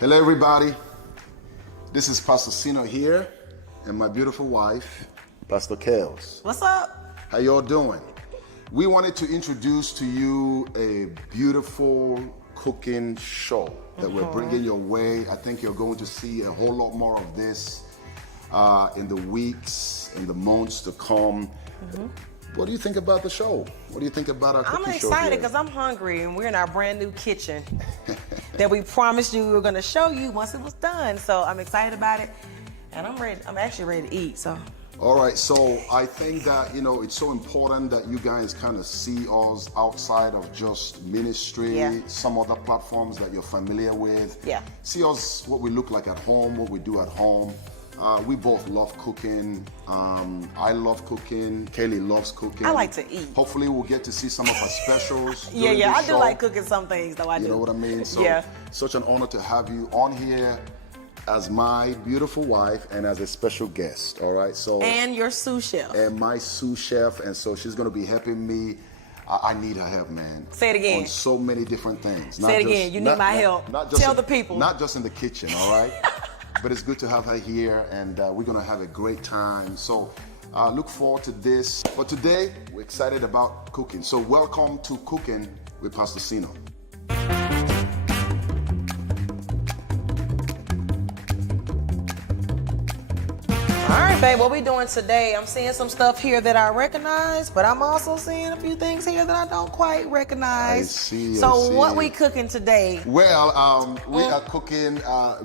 Hello everybody, this is Pastor Sino here and my beautiful wife, Pastor Kels. What's up? How y'all doing? We wanted to introduce to you a beautiful cooking show that we're bringing your way. I think you're going to see a whole lot more of this in the weeks and the months to come. What do you think about the show? What do you think about our cooking show? I'm excited because I'm hungry and we're in our brand new kitchen that we promised you we were going to show you once it was done. So I'm excited about it and I'm ready. I'm actually ready to eat. So. All right, so I think that, it's so important that you guys kind of see us outside of just ministry, some other platforms that you're familiar with. Yeah. See us, what we look like at home, what we do at home. We both love cooking. I love cooking. Kaylee loves cooking. I like to eat. Hopefully we'll get to see some of our specials. Yeah, I do like cooking some things, though. You know what I mean? So, such an honor to have you on here as my beautiful wife and as a special guest, all right? So and your sous chef. And my sous chef, and so she's gonna be helping me. I need her help, man. Say it again. On so many different things. Say it again, you need my help. Tell the people. Not just in the kitchen, all right? But it's good to have her here, and we're gonna have a great time. So look forward to this. But today, we're excited about cooking. So welcome to Cooking with Pastor Sino. All right, babe, what we doing today? I'm seeing some stuff here that I recognize, but I'm also seeing a few things here that I don't quite recognize. I see. So what we cooking today? Well, we are cooking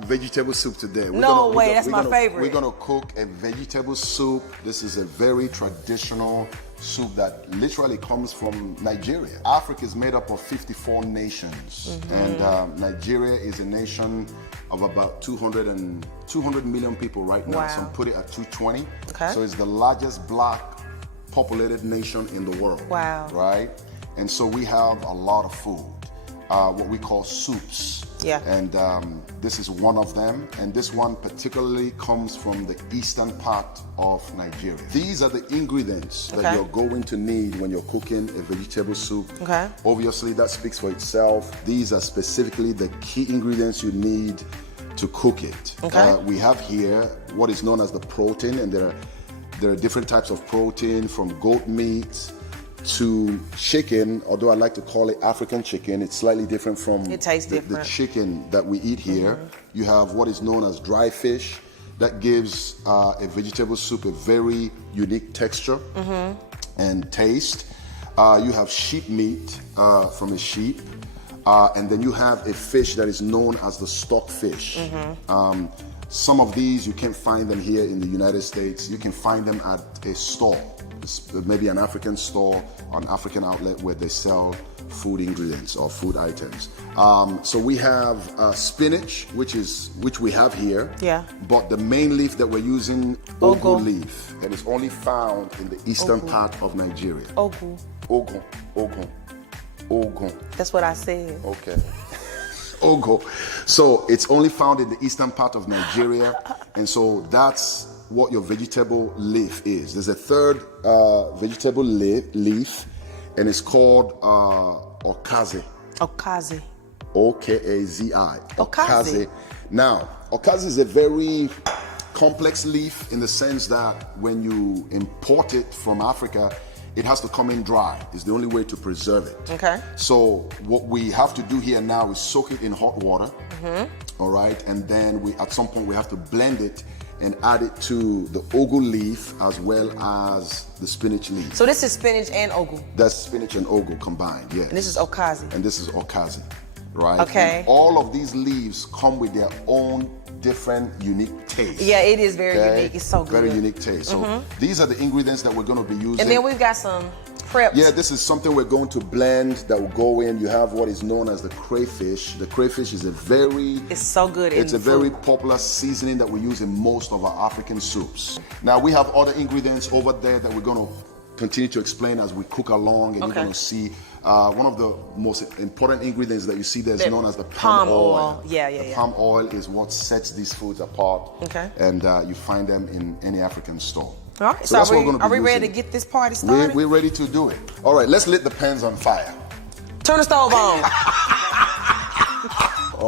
vegetable soup today. That's my favorite. We're gonna cook a vegetable soup. This is a very traditional soup that literally comes from Nigeria. Africa is made up of 54 nations, and Nigeria is a nation of about 200 million people right now. Wow. So put it at 220. Okay. So it's the largest black populated nation in the world. Wow. Right? And so we have a lot of food, what we call soups. Yeah. And this is one of them. And this one particularly comes from the eastern part of Nigeria. These are the ingredients that you're going to need when you're cooking a vegetable soup. Okay. Obviously, that speaks for itself. These are specifically the key ingredients you need to cook it. Okay. We have here what is known as the protein, and there are different types of protein, from goat meat to chicken, although I like to call it African chicken. It's slightly different from the chicken that we eat here. You have what is known as dry fish. That gives a vegetable soup a very unique texture and taste. You have sheep meat from a sheep. And then you have a fish that is known as the stockfish. Some of these, you can't find them here in the United States. You can find them at a store, maybe an African store or an African outlet where they sell food ingredients or food items. So we have spinach, which we have here. Yeah. But the main leaf that we're using, ogu leaf, and it's only found in the eastern part of Nigeria. Ogu. That's what I said. Okay. Ogo. So it's only found in the eastern part of Nigeria, and so that's what your vegetable leaf is. There's a third vegetable leaf, and it's called Agueze. Agueze. O-K-A-Z-I. Agueze. Now, Agueze is a very complex leaf in the sense that when you import it from Africa, it has to come in dry. It's the only way to preserve it. Okay. So what we have to do here now is soak it in hot water. All right, and then at some point we have to blend it and add it to the ogu leaf as well as the spinach leaf. So this is spinach and ogu. That's spinach and ogu combined. Yes. And this is Agueze. And this is Agueze, right? Okay. And all of these leaves come with their own different, unique taste. Yeah, it is very unique. It's so good. Very unique taste. So these are the ingredients that we're going to be using. And then we've got some preps. Yeah, this is something we're going to blend that will go in. You have what is known as the crayfish. The crayfish is it's so good. It's a very popular seasoning that we use in most of our African soups. Now we have other ingredients over there that we're going to continue to explain as we cook along, and you're going to see one of the most important ingredients that you see there is known as the palm oil. The palm oil is what sets these foods apart. Okay. And you find them in any African store. All right, so that's what we're going to be are we ready to get this party started? We're ready to do it. All right, let's lit the pans on fire. Turn the stove on.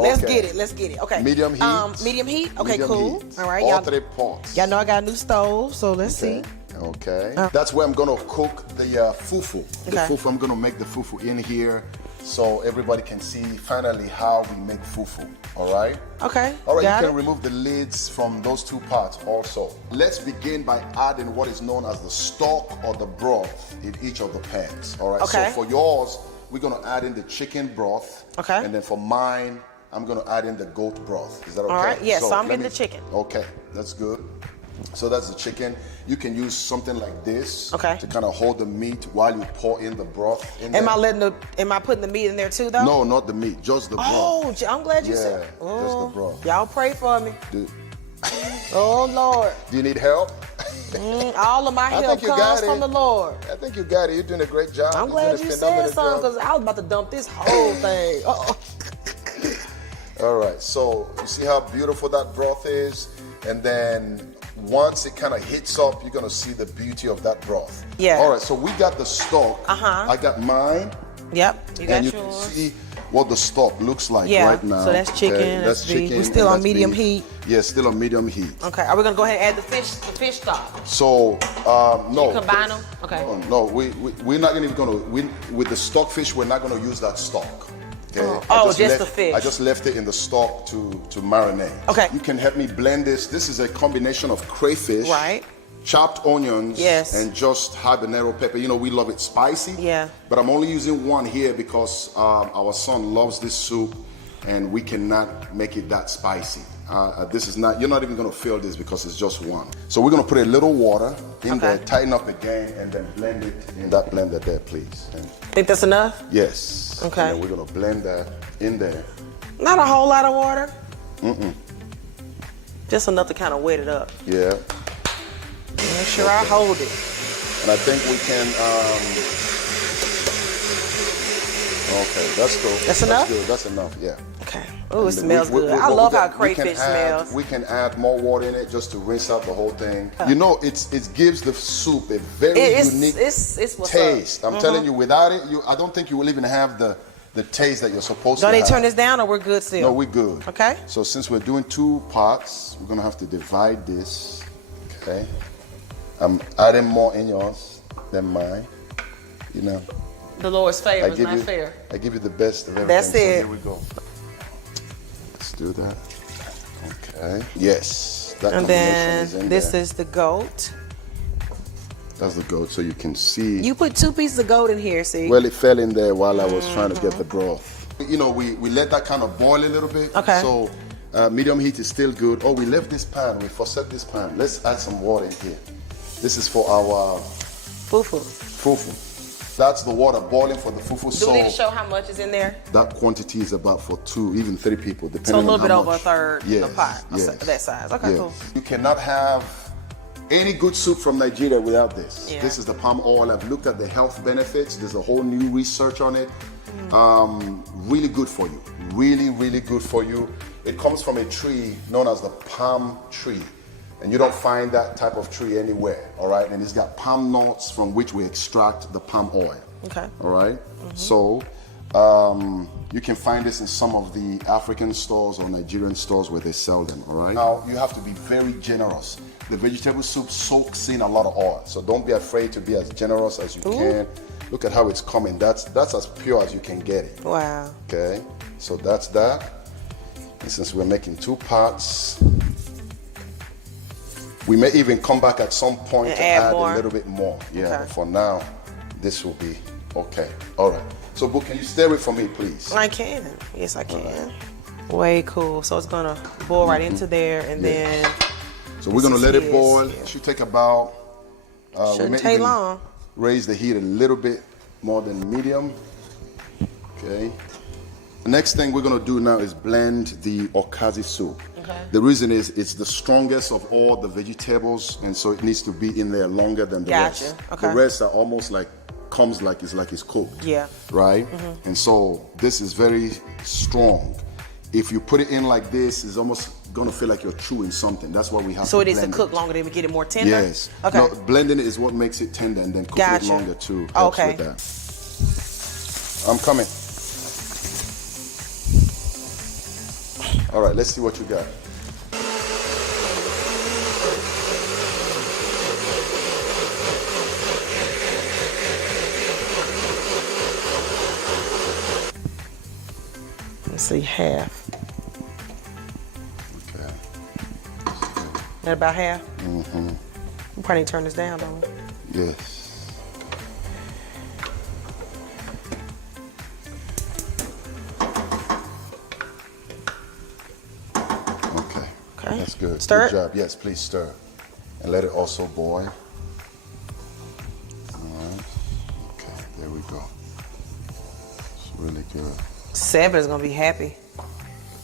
Let's get it. Let's get it. Okay. Medium heat. Medium heat. Okay, Medium cool. heat. All right, all y'all. 3 pots. Y'all know I got a new stove, so let's see. Okay. That's where I'm gonna cook the fufu. The Okay. fufu. I'm gonna make the fufu in here, so everybody can see finally how we make fufu. All right. Okay. All right. Got you it. can remove the lids from those 2 parts also. Let's begin by adding what is known as the stock or the broth in each of the pans. All right. Okay. So for yours, we're gonna add in the chicken broth. Okay. And then for mine, I'm gonna add in the goat broth. Is that okay? All right. Yes. So I'm let getting the chicken. Okay. That's good. So that's the chicken. You can use something like this Okay. to kind of hold the meat while you pour in the broth in there. Am I putting the meat in there too, though? No, not the meat, just the broth. Oh, I'm glad you said. Yeah, just the broth. Y'all pray for me. Do, Oh Lord. do you need help? All of my I help think you got comes it. from the Lord. I think you got it. You're doing a great job. I'm You're glad doing a you said phenomenal something job. because I was about to dump this whole thing. All right, so you see how beautiful that broth is? And then once it kind of hits up, you're gonna see the beauty of that broth. Yeah. All right, so we got the stock. I got mine. Yep. You got And you yours. can see what the stock looks like Yeah, right now. so that's chicken, Okay, that's beef. chicken. We're still and on that's medium beef. heat. Yeah, still on medium heat. Okay. Are we gonna go ahead and add the fish stock? So no. You combine them? Okay. No, we're not even gonna with the stockfish. We're not gonna use that stock. Okay. Just the fish. I just left it in the stock to marinate. Okay. You can help me blend this. This is a combination of crayfish, Right. chopped onions, Yes. and just habanero pepper. You know we love it spicy. Yeah. But I'm only using one here because our son loves this soup, and we cannot make it that spicy. This is not. You're not even gonna feel this because it's just one. So we're gonna put a little water in there, tighten up again, and then blend it in that blender there, please. And Think that's enough? yes. Okay. And then we're gonna blend that in there. Not a whole lot of water. Just enough to kind of wet it up. Yeah. Make sure I hold it. And I think we can. Okay, that's cool. That's enough? Good. That's enough. Yeah. Okay. Oh, it And smells we- good. we- I we love can- how we can crayfish add- smells. We can add more water in it just to rinse out the whole thing. You know, it gives the soup a very unique It's what's taste. up. I'm telling you, without it, I don't think you will even have the taste that you're supposed Don't to they have. turn this down or we're good still? No, we're good. Okay. So since we're doing 2 parts, we're gonna have to divide this. Okay. I'm adding more in yours than mine. You know. The Lord's favor is not fair. I give you the best of everything. That's So it. here we go. Let's do that. Okay. Yes. That And combination is then in this there. is the goat. That's the goat, so you can see. You put 2 pieces of goat in here, see? Well, it fell in there while I was trying to get the broth. You know, we let that kind of boil a little bit. Okay. So medium heat is still good. Oh, we left this pan. We forset this pan. Let's add some water in here. This is for our Fufu. fufu. That's the water boiling for the fufu. Do we need to show how much is in there? That quantity is about for 2, even 3 people, depending So a on little how bit over much. a third Yes, of a pot. yes, That size. Okay, yes. cool. You cannot have any good soup from Nigeria without this. Yeah. This is the palm oil. I've looked at the health benefits. There's a whole new research on it. Really good for you. Really, really good for you. It comes from a tree known as the palm tree. And you don't find that type of tree anywhere, all right? And it's got palm nuts from which we extract the palm oil. Okay. All right? So you can find this in some of the African stores or Nigerian stores where they sell them, all right? Now, you have to be very generous. The vegetable soup soaks in a lot of oil, so don't be afraid to be as generous as you can. Look at how it's coming. That's as pure as you can get it. Wow. Okay, so that's that. And since we're making 2 parts, we may even come back at some point And to add add more. a little bit more. Yeah, Okay. but for now, this will be okay. All right. So, Boo, can you stir it for me, please? I can. Yes, I can. Way cool. So it's gonna boil right into there, and then So we're this gonna is let it his, boil. yeah. It should take about. We shouldn't may take even long. Raise the heat a little bit more than medium. Okay. The next thing we're gonna do now is blend the Agueze soup. Okay. The reason is it's the strongest of all the vegetables, and so it needs to be in there longer than the Gotcha. rest. Okay. The rest are almost like it's cooked. Yeah. Right. And so this is very strong. If you put it in like this, it's almost gonna feel like you're chewing something. That's why we have. So to it needs to blend cook longer to get it more tender. Yes. Okay. No, blending it is what makes it tender, and then cooking Gotcha. it longer too. Helps Okay. with that. I'm coming. All right, let's see what you got. Let's see, half. Okay. That about half? Mm-hmm. We probably need to turn this down, don't we? Yes. Okay. That's good. Stir it? Good job. Yes, please stir. And let it also boil. All right. Okay, there we go. It's really good. Seb is going to be happy.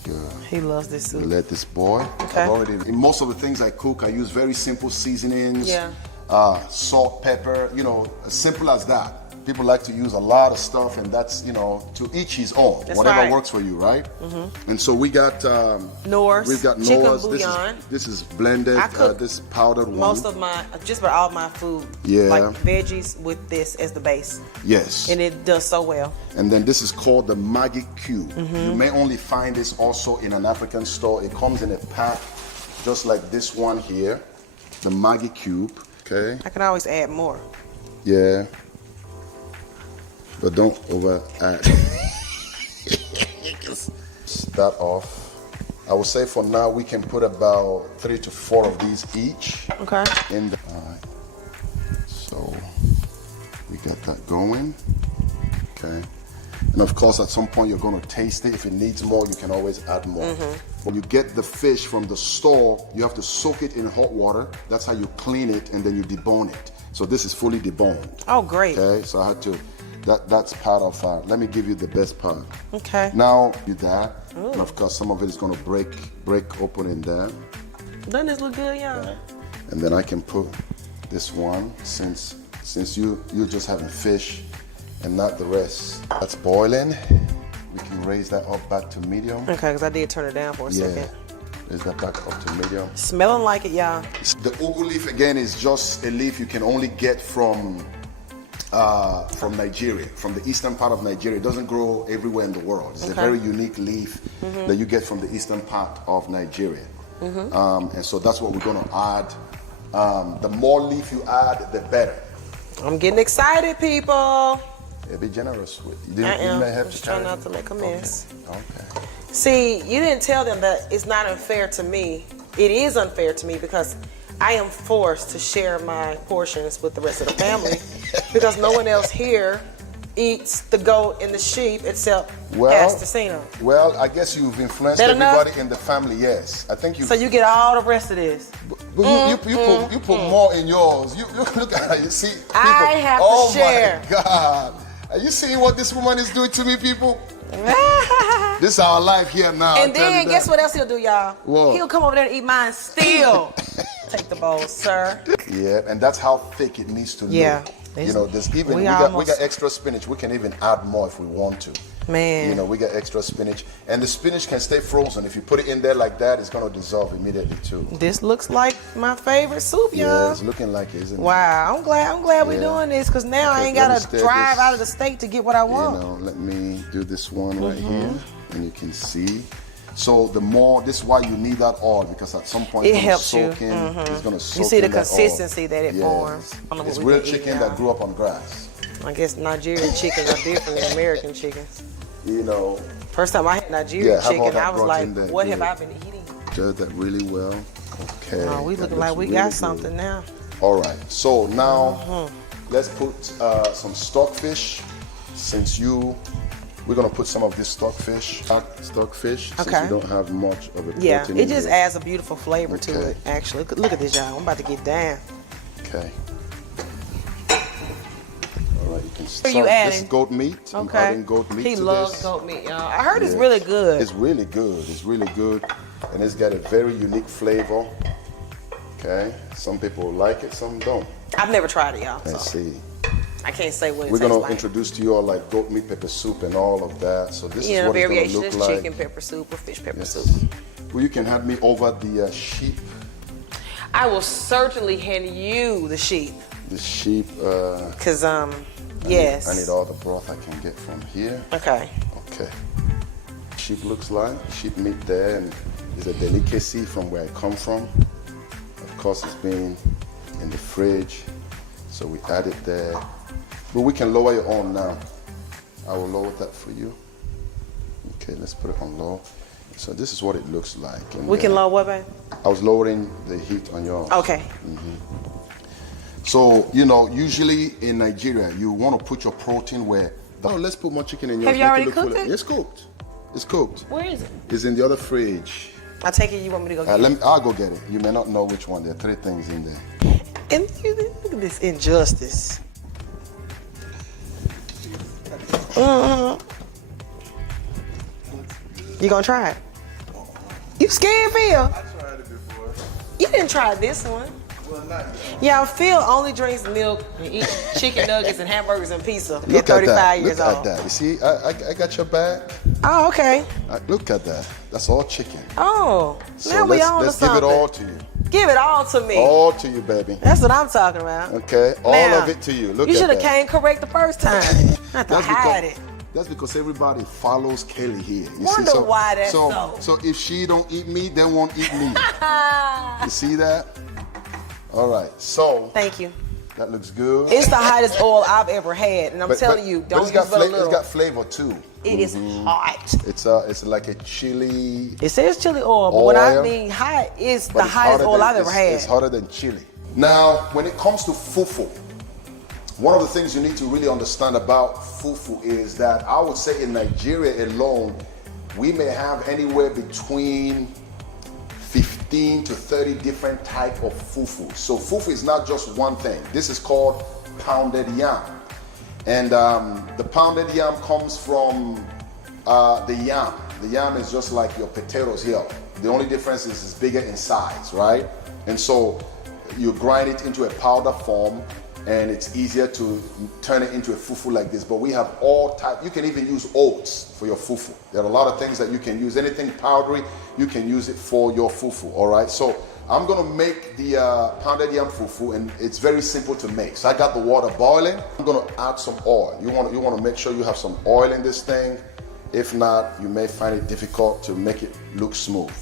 Good. He loves this soup. Let this boil. Okay. In most of the things I cook, I use very simple seasonings. Yeah. Salt, pepper, you know, as simple as that. People like to use a lot of stuff, and that's, you know, to each his own. That's whatever right. works for you, right? Mm-hmm. And so we got Norse. We've got Chicken Norse. bouillon. This is blended. I cook this powdered one. most of my, just about all my food. Yeah. Like veggies with this as the base. Yes. And it does so well. And then this is called the Maggi Cube. Mm-hmm. You may only find this also in an African store. It comes in a pack just like this one here, the Maggi Cube. Okay. I can always add more. Yeah. But don't over add. Start off. I would say for now we can put about 3 to 4 of these each. Okay. In the, all right. So we got that going. Okay. And of course, at some point you're going to taste it. If it needs more, you can always add more. When you get the fish from the store, you have to soak it in hot water. That's how you clean it, and then you debone it. So this is fully deboned. Oh, great. Okay, so I had to, that's part of, let me give you the best part. Okay. Now, do that. And of course, some of it is going to break open in there. Doesn't this look good, y'all? Okay. And then I can put this one, since you're just having fish and not the rest. That's boiling. We can raise that up back to medium. Okay, because I did turn it down for a second. Raise that back up to medium. Smelling like it, y'all. The ugu leaf, again, is just a leaf you can only get from Nigeria, from the eastern part of Nigeria. It doesn't grow everywhere in the world. It's a very unique leaf that you get from the eastern part of Nigeria. And so that's what we're going to add. The more leaf you add, the better. I'm getting excited, people. Yeah, be generous with I am. may have I'm just to carry trying not it. to make a mess. Okay. See, you didn't tell them that it's not unfair to me. It is unfair to me because I am forced to share my portions with the rest of the family because no one else here eats the goat and the sheep except Pastor Sino. Well, I guess you've influenced That everybody enough? in the family, yes. I think you. So you get all the rest of this. But you put more in yours. You look at it, you see. People, I have to share. Oh my God. Are you seeing what this woman is doing to me, people? This is our life here now. And then guess what else he'll do, y'all? What? He'll come over there and eat mine still. Take the bowl, sir. Yeah, and that's how thick it needs to look. You know, there's even we got extra spinach. We can even add more if we want to. Man. You know, we got extra spinach. And the spinach can stay frozen. If you put it in there like that, it's going to dissolve immediately too. This looks like my favorite soup, y'all. Yeah, it's looking like it, isn't it? Wow, I'm glad we're doing this because now I ain't got to drive out of the state to get what I want. You know, let me do this one right here, and you can see. So the more, this is why you need that oil, because at some point it helps you. It's going to soak in. You see the that consistency oil. that it forms. It's real chicken that grew up on grass. I guess Nigerian chickens are different than American chickens. You know. First time I had Nigerian chicken, I was like, there? what have I been eating? Does that really well. Okay. Oh, we looking like we got something now. All right. So now let's put some stockfish. We're gonna put some of this stockfish. Since we don't have much of a protein. Yeah, it just adds a beautiful flavor to it. Actually, look at this, y'all. I'm about to get down. Okay. All right, you can start. What are you adding? This is goat meat. Okay. I'm adding goat meat. He to loves this. goat meat, y'all. I heard it's really good. It's really good. It's really good, and it's got a very unique flavor. Okay. Some people like it, some don't. I've never tried it, y'all. Let's see. I can't say what it We're tastes gonna like. introduce to you all like goat meat pepper soup and all of that. So this is what it's gonna look variation. like. Chicken pepper soup or fish pepper soup. Well, you can hand me over the sheep. I will certainly hand you the sheep. The sheep. Yes. I need all the broth I can get from here. Okay. Okay. sheep looks like. Sheep meat there, and it's a delicacy from where I come from. Of course, it's been in the fridge, so we add it there. But we can lower your own now. I will lower that for you. Okay, let's put it on low. So this is what it looks like. And We can lower what, babe? I was lowering the heat on yours. Okay. So, you know, usually in Nigeria, you want to put your protein where... Oh, let's put more chicken in yours. Have you Make already look cooked fuller. it? It's cooked. It's cooked. Where is it? It's in the other fridge. I take it you want me to go get it. I'll go get it. You may not know which one. There are 3 things in there. And look at this injustice. You gonna try it? You scared, Phil? I tried it before. You didn't try this one. Well, not yet. Yeah, Phil only drinks milk and eats chicken nuggets and hamburgers and pizza at Look 35 at that. years Look old. at that. You see, I got your back. Oh, okay. Look at that. That's all chicken. Oh, So now we on to let's give something. it all to you. Give it all to me. All to you, baby. That's what I'm talking about. Okay? All Now, of it to you. Look you at should have that. came correct the first time. Not to hide it. That's because everybody follows Kelly here. You Wonder see? why that's so. So if she don't eat me, they won't eat me. You see that? All right. So Thank you. that looks good. It's the hottest oil I've ever had, and I'm telling you, don't it's use got but a little. It's got flavor too. It is hot. It's like a chili. It says chili oil, but when I Oil. mean hot, it's But the it's hottest hotter oil than- I've ever had. It's hotter than chili. Now, when it comes to fufu, one of the things you need to really understand about fufu is that I would say in Nigeria alone, we may have anywhere between 15 to 30 different type of fufu. So fufu is not just one thing. This is called pounded yam. And the pounded yam comes from the yam. The yam is just like your potatoes here. The only difference is it's bigger in size, right? And so you grind it into a powder form, and it's easier to turn it into a fufu like this. But we have all type. You can even use oats for your fufu. There are a lot of things that you can use. Anything powdery, you can use it for your fufu. All right. So I'm gonna make the pounded yam fufu, and it's very simple to make. So I got the water boiling. I'm gonna add some oil. You want to make sure you have some oil in this thing. If not, you may find it difficult to make it look smooth.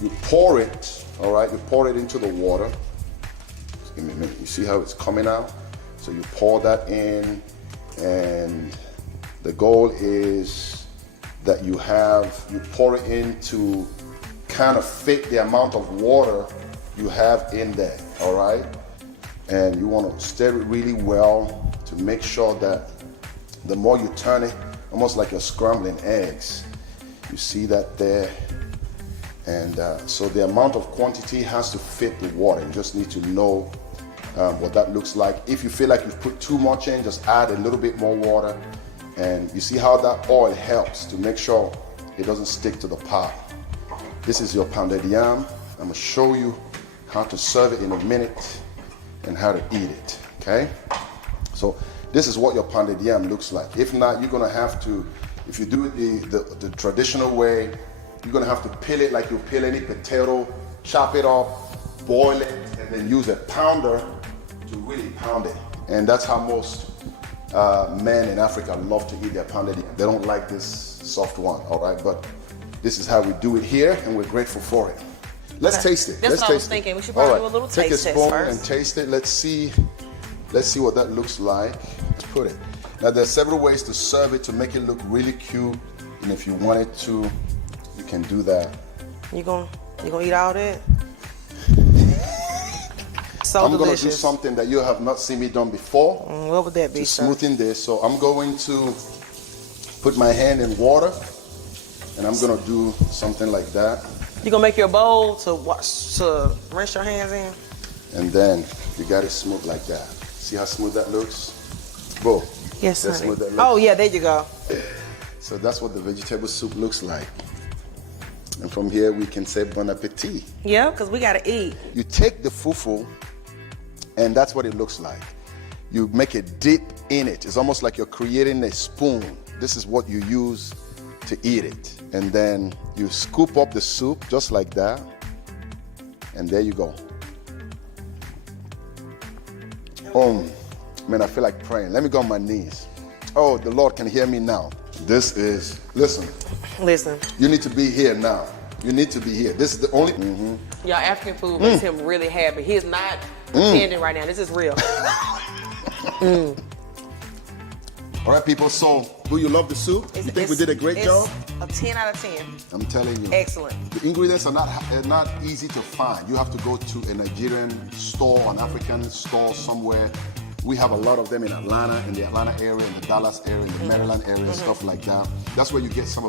You pour it. All right. You pour it into the water. Give me a minute. You see how it's coming out? So you pour that in, and the goal is that you pour it in to kind of fit the amount of water you have in there, all right? And you want to stir it really well to make sure that the more you turn it, almost like you're scrambling eggs. You see that there? And so the amount of quantity has to fit the water. You just need to know what that looks like. If you feel like you've put too much in, just add a little bit more water. And you see how that oil helps to make sure it doesn't stick to the pot. This is your pounded yam. I'm gonna show you how to serve it in a minute and how to eat it, okay? So this is what your pounded yam looks like. If not, you're gonna have to, if you do it the traditional way, you're gonna have to peel it like you peel any potato, chop it up, boil it, and then use a pounder to really pound it. And that's how most men in Africa love to eat their pounded yam. They don't like this soft one, all right? But this is how we do it here, and we're grateful for it. Let's taste it. That's Let's what I was taste it. thinking. We should probably do a little Take taste a test spoon first. and taste it. Let's see what that looks like. Let's put it. Now there's several ways to serve it to make it look really cute, and if you wanted to, you can do that. You gonna eat all that? So I'm delicious. gonna do something that you have not seen me done before. What would that be, To sir? smoothen this, so I'm going to put my hand in water, and I'm gonna do something like that, You gonna make your bowl to rinse your hands in? and then you got it smooth like that. See how smooth that looks? Boom. Yes, That's honey. what that looks. Oh yeah, there you go. So that's what the vegetable soup looks like. And from here we can say bon appetit. Yeah, because we gotta eat. You take the fufu, and that's what it looks like. You make a dip in it. It's almost like you're creating a spoon. This is what you use to eat it. And then you scoop up the soup just like that. And there you go. Man, I feel like praying. Let me go on my knees. Oh, the Lord can hear me now. This is, listen, Listen, you need to be here now. You need to be here. This is the only. y'all, African food makes him really happy. He's not pretending right now. This is real. All right, people. So, do you love the soup? You think we did a great job? A 10 out of 10. I'm telling you. Excellent. The ingredients are not easy to find. You have to go to a Nigerian store, an African store somewhere. We have a lot of them in Atlanta, in the Atlanta area, in the Dallas area, in the Maryland area, stuff like that. That's where you get some of the